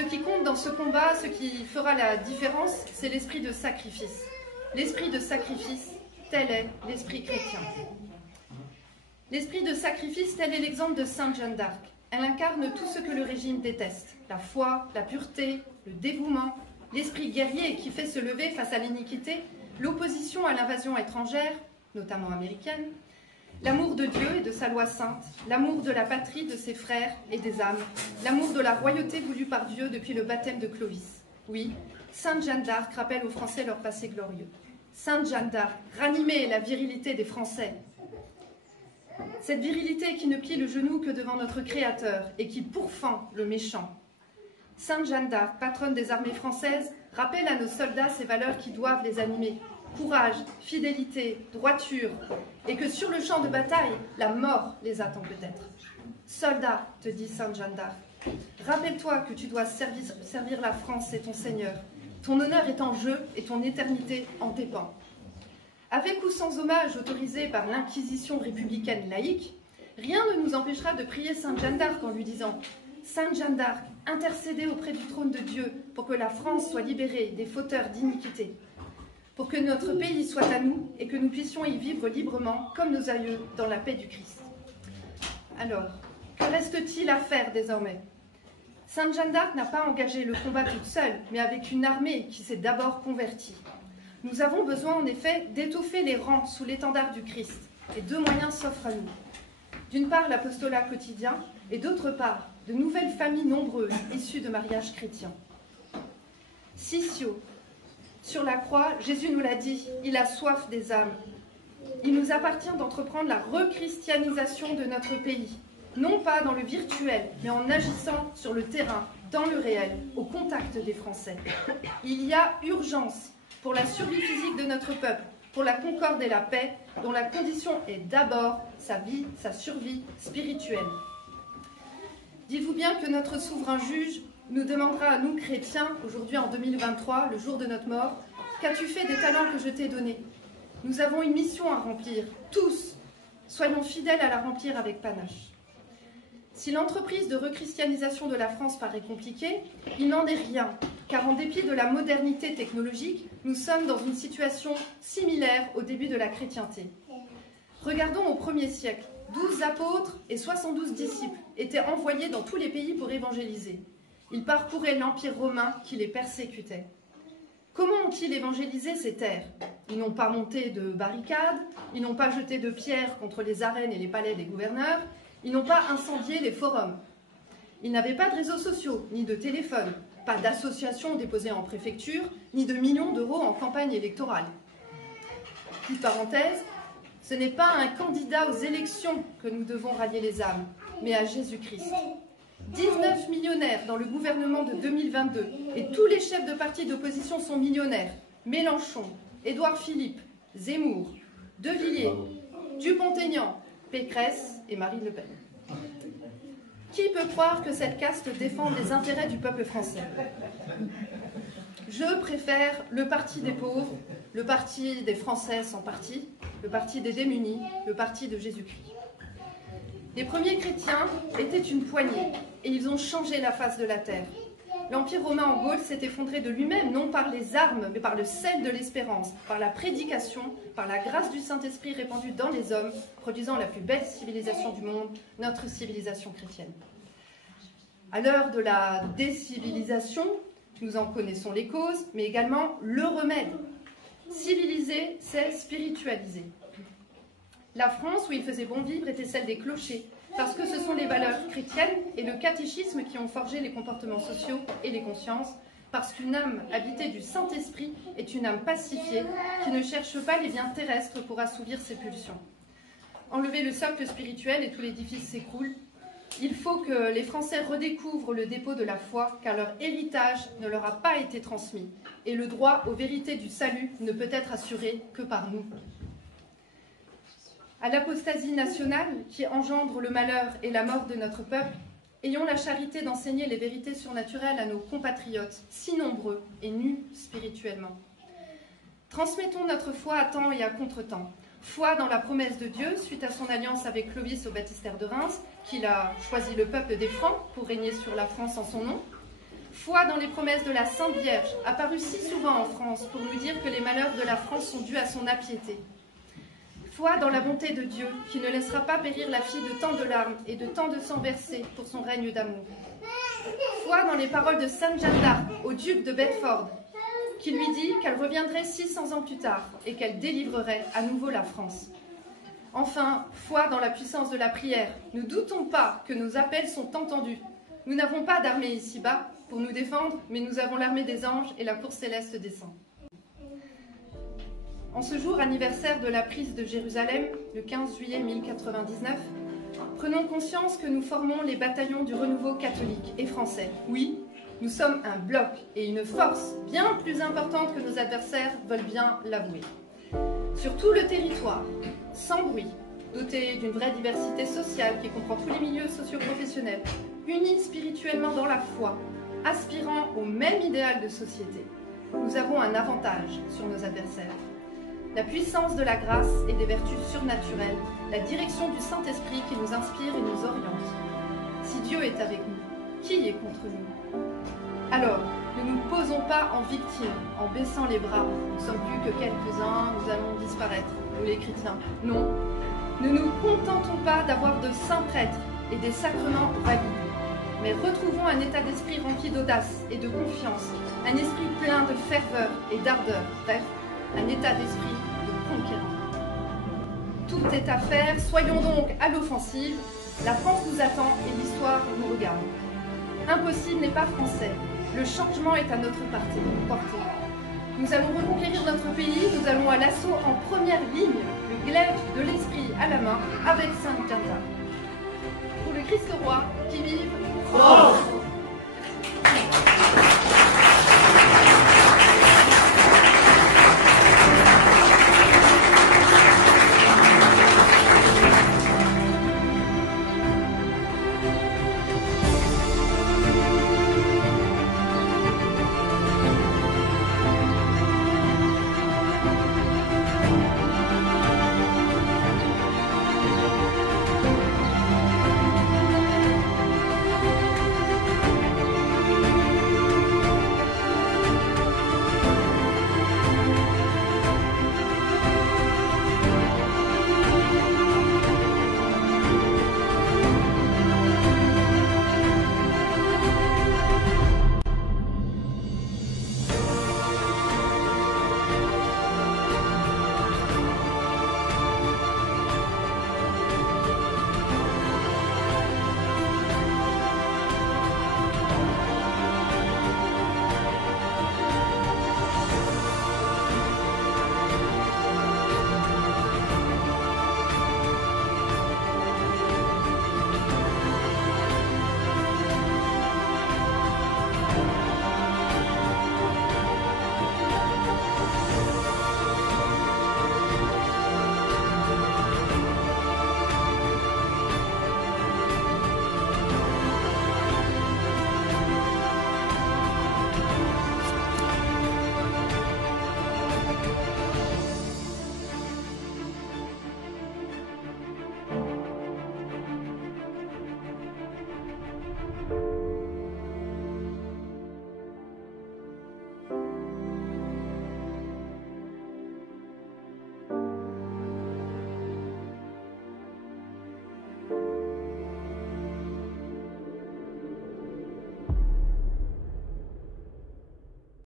Ce qui compte dans ce combat, ce qui fera la différence, c'est l'esprit de sacrifice. L'esprit de sacrifice, tel est l'esprit chrétien. L'esprit de sacrifice, tel est l'exemple de Sainte Jeanne d'Arc. Elle incarne tout ce que le régime déteste, la foi, la pureté, le dévouement, l'esprit guerrier qui fait se lever face à l'iniquité, l'opposition à l'invasion étrangère, notamment américaine, l'amour de Dieu et de sa loi sainte, l'amour de la patrie, de ses frères et des âmes, l'amour de la royauté voulue par Dieu depuis le baptême de Clovis. Oui, Sainte Jeanne d'Arc rappelle aux Français leur passé glorieux. Sainte Jeanne d'Arc, ranimez la virilité des Français. Cette virilité qui ne plie le genou que devant notre Créateur et qui pourfend le méchant. Sainte Jeanne d'Arc, patronne des armées françaises, rappelle à nos soldats ces valeurs qui doivent les animer. Courage, fidélité, droiture, et que sur le champ de bataille, la mort les attend peut-être. Soldat, te dit Sainte Jeanne d'Arc, rappelle-toi que tu dois servir la France et ton Seigneur. Ton honneur est en jeu et ton éternité en dépend. Avec ou sans hommage autorisé par l'inquisition républicaine laïque, rien ne nous empêchera de prier Sainte Jeanne d'Arc en lui disant « Sainte Jeanne d'Arc, intercédez auprès du trône de Dieu pour que la France soit libérée des fauteurs d'iniquité. » Pour que notre pays soit à nous et que nous puissions y vivre librement, comme nos aïeux, dans la paix du Christ. Alors, que reste-t-il à faire désormais? Sainte Jeanne d'Arc n'a pas engagé le combat toute seule, mais avec une armée qui s'est d'abord convertie. Nous avons besoin, en effet, d'étoffer les rangs sous l'étendard du Christ, et deux moyens s'offrent à nous. D'une part, l'apostolat quotidien, et d'autre part, de nouvelles familles nombreuses issues de mariages chrétiens. Sitio. Sur la croix, Jésus nous l'a dit, il a soif des âmes. Il nous appartient d'entreprendre la rechristianisation de notre pays, non pas dans le virtuel, mais en agissant sur le terrain, dans le réel, au contact des Français. Il y a urgence pour la survie physique de notre peuple, pour la concorde et la paix, dont la condition est d'abord sa vie, sa survie spirituelle. Dites-vous bien que notre souverain juge nous demandera à nous, chrétiens, aujourd'hui en 2023, le jour de notre mort, « Qu'as-tu fait des talents que je t'ai donnés ?» Nous avons une mission à remplir, tous. Soyons fidèles à la remplir avec panache. Si l'entreprise de rechristianisation de la France paraît compliquée, il n'en est rien, car en dépit de la modernité technologique, nous sommes dans une situation similaire au début de la chrétienté. Regardons au 1er siècle, 12 apôtres et 72 disciples étaient envoyés dans tous les pays pour évangéliser. Ils parcouraient l'Empire romain qui les persécutait. Comment ont-ils évangélisé ces terres? Ils n'ont pas monté de barricades, ils n'ont pas jeté de pierres contre les arènes et les palais des gouverneurs, ils n'ont pas incendié les forums. Ils n'avaient pas de réseaux sociaux, ni de téléphone, pas d'associations déposées en préfecture, ni de millions d'euros en campagne électorale. Petite parenthèse, ce n'est pas à un candidat aux élections que nous devons rallier les âmes, mais à Jésus-Christ. 19 millionnaires dans le gouvernement de 2022 et tous les chefs de partis d'opposition sont millionnaires. Mélenchon, Édouard Philippe, Zemmour, De Villiers, Dupont-Aignan, Pécresse et Marine Le Pen. Qui peut croire que cette caste défend les intérêts du peuple français? Je préfère le parti des pauvres, le parti des Français sans parti, le parti des démunis, le parti de Jésus-Christ. Les premiers chrétiens étaient une poignée et ils ont changé la face de la terre. L'Empire romain en Gaule s'est effondré de lui-même, non par les armes, mais par le sel de l'espérance, par la prédication, par la grâce du Saint-Esprit répandue dans les hommes, produisant la plus belle civilisation du monde, notre civilisation chrétienne. À l'heure de la décivilisation, nous en connaissons les causes, mais également le remède. Civiliser, c'est spiritualiser. La France, où il faisait bon vivre, était celle des clochers, parce que ce sont les valeurs chrétiennes et le catéchisme qui ont forgé les comportements sociaux et les consciences, parce qu'une âme habitée du Saint-Esprit est une âme pacifiée qui ne cherche pas les biens terrestres pour assouvir ses pulsions. Enlever le socle spirituel et tout l'édifice s'écroule. Il faut que les Français redécouvrent le dépôt de la foi, car leur héritage ne leur a pas été transmis, et le droit aux vérités du salut ne peut être assuré que par nous. À l'apostasie nationale qui engendre le malheur et la mort de notre peuple, ayons la charité d'enseigner les vérités surnaturelles à nos compatriotes, si nombreux et nus spirituellement. Transmettons notre foi à temps et à contre-temps. Foi dans la promesse de Dieu, suite à son alliance avec Clovis au baptistère de Reims, qu'il a choisi le peuple des Francs pour régner sur la France en son nom. Foi dans les promesses de la Sainte Vierge, apparue si souvent en France pour nous dire que les malheurs de la France sont dus à son impiété. Foi dans la bonté de Dieu, qui ne laissera pas périr la fille de tant de larmes et de tant de sang versé pour son règne d'amour. Foi dans les paroles de Sainte Jeanne d'Arc au duc de Bedford, qui lui dit qu'elle reviendrait 600 ans plus tard et qu'elle délivrerait à nouveau la France. Enfin, foi dans la puissance de la prière. Ne doutons pas que nos appels sont entendus. Nous n'avons pas d'armée ici-bas pour nous défendre, mais nous avons l'armée des anges et la cour céleste descend. En ce jour anniversaire de la prise de Jérusalem, le 15 juillet 1099, prenons conscience que nous formons les bataillons du renouveau catholique et français. Oui, nous sommes un bloc et une force bien plus importante que nos adversaires veulent bien l'avouer. Sur tout le territoire, sans bruit, doté d'une vraie diversité sociale qui comprend tous les milieux socio-professionnels, unis spirituellement dans la foi, aspirant au même idéal de société, nous avons un avantage sur nos adversaires. La puissance de la grâce et des vertus surnaturelles, la direction du Saint-Esprit qui nous inspire et nous oriente. Si Dieu est avec nous, qui est contre nous? Alors, ne nous posons pas en victimes, en baissant les bras. Nous ne sommes plus que quelques-uns, nous allons disparaître, nous les chrétiens. Non, ne nous contentons pas d'avoir de saints prêtres et des sacrements valides, mais retrouvons un état d'esprit rempli d'audace et de confiance, un esprit plein de ferveur et d'ardeur, bref, un état d'esprit de conquérant. Tout est à faire, soyons donc à l'offensive. La France nous attend et l'histoire nous regarde. Impossible n'est pas français. Le changement est à notre portée. Nous allons reconquérir notre pays, nous allons à l'assaut en première ligne, le glaive de l'esprit à la main, avec Sainte Jeanne d'Arc. Pour le Christ roi, qui vive France!